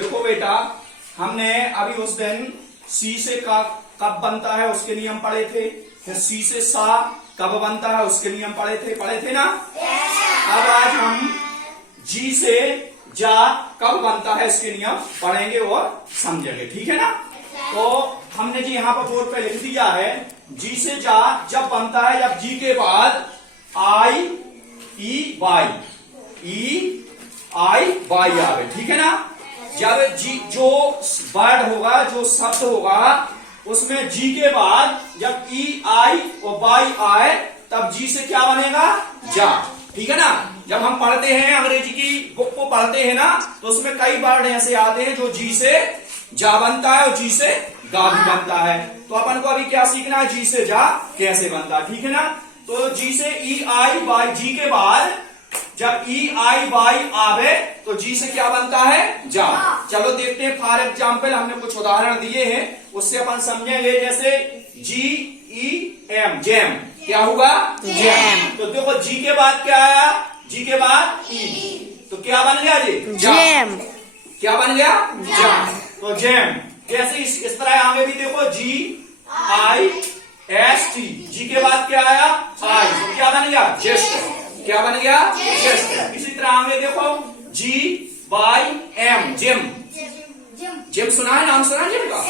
देखो बेटा, हमने अभी उस दिन सी से का कब बनता है उसके नियम पढ़े थे, फिर सी से सा कब बनता है उसके नियम पढ़े थे ना। अब आज हम जी से जा कब बनता है इसके नियम पढ़ेंगे और समझेंगे, ठीक है ना। तो हमने जी यहाँ पर बोर्ड पे लिख दिया है, जी से जा जब बनता है जब जी के बाद आई ई वाई आवे, ठीक है ना। जब जी जो वर्ड होगा, जो शब्द होगा, उसमें जी के बाद जब ई आई और वाई आए तब जी से क्या बनेगा, जा, ठीक है ना। जब हम पढ़ते हैं अंग्रेजी की बुक को पढ़ते हैं ना, तो उसमें कई वर्ड ऐसे आते हैं जो जी से जा बनता है और जी से गा भी बनता है। तो अपन को अभी क्या सीखना है, जी से जा कैसे बनता है, ठीक है ना। तो जी से ई आई वाई, जी के बाद जब ई आई वाई आवे तो जी से क्या बनता है, जा। चलो देखते हैं, फॉर एग्जाम्पल हमने कुछ उदाहरण दिए हैं, उससे अपन समझेंगे। जैसे जी ई एम, जैम, क्या हुआ, जैम। तो देखो जी के बाद क्या आया, जी के बाद ई, तो क्या बन गया जी, जैम। क्या बन गया, जैम। तो जैम। जैसे इस तरह आगे भी देखो, जी आई एस टी, जी के बाद क्या आया, आई, तो क्या बन गया, जेस्ट। क्या बन गया, जेस्ट। इसी तरह आगे देखो, जी वाई एम, जिम। जिम सुना है, नाम सुना है जिम का,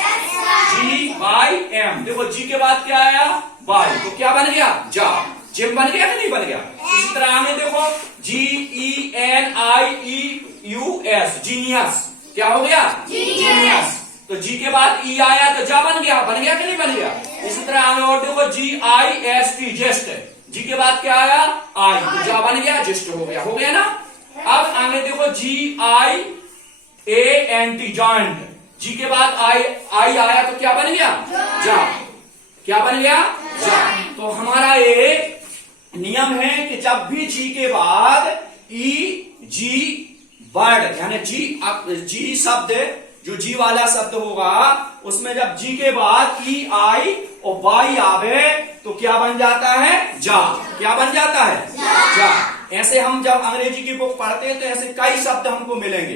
जी वाई एम। देखो जी के बाद क्या आया, वाई, तो क्या बन गया, जा। जिम बन गया कि नहीं बन गया। इसी तरह आगे देखो, जी ई एन आई ई यू एस, जीनियस, क्या हो गया, जीनियस। तो जी के बाद ई आया तो जा बन गया कि नहीं बन गया। इसी तरह आगे और देखो, जी आई एस टी, जेस्ट, जी के बाद क्या आया, आई, तो जा बन गया, जेस्ट हो गया ना। अब आगे देखो, जी आई ए एन टी, जॉइंट, जी के बाद आई आया तो क्या बन गया, जा। क्या बन गया, जा। तो हमारा ये नियम है कि जब भी जी के बाद ई जी वर्ड यानी जी शब्द, जो जी वाला शब्द होगा, उसमें जब जी के बाद ई आई और वाई आवे तो क्या बन जाता है, जा। क्या बन जाता है, जा। ऐसे हम जब अंग्रेजी की बुक पढ़ते हैं तो ऐसे कई शब्द हमको मिलेंगे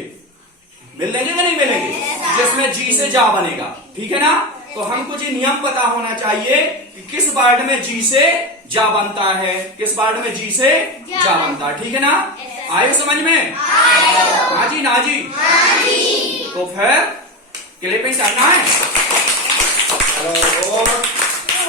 कि नहीं मिलेंगे, जिसमें जी से जा बनेगा, ठीक है ना। तो हमको जी नियम पता होना चाहिए कि किस वर्ड में जी से जा बनता है, किस वर्ड में जी से जा बनता है, ठीक है ना। आए समझ में, हाँ जी ना जी, तो फिर क्लिपिंग करना है।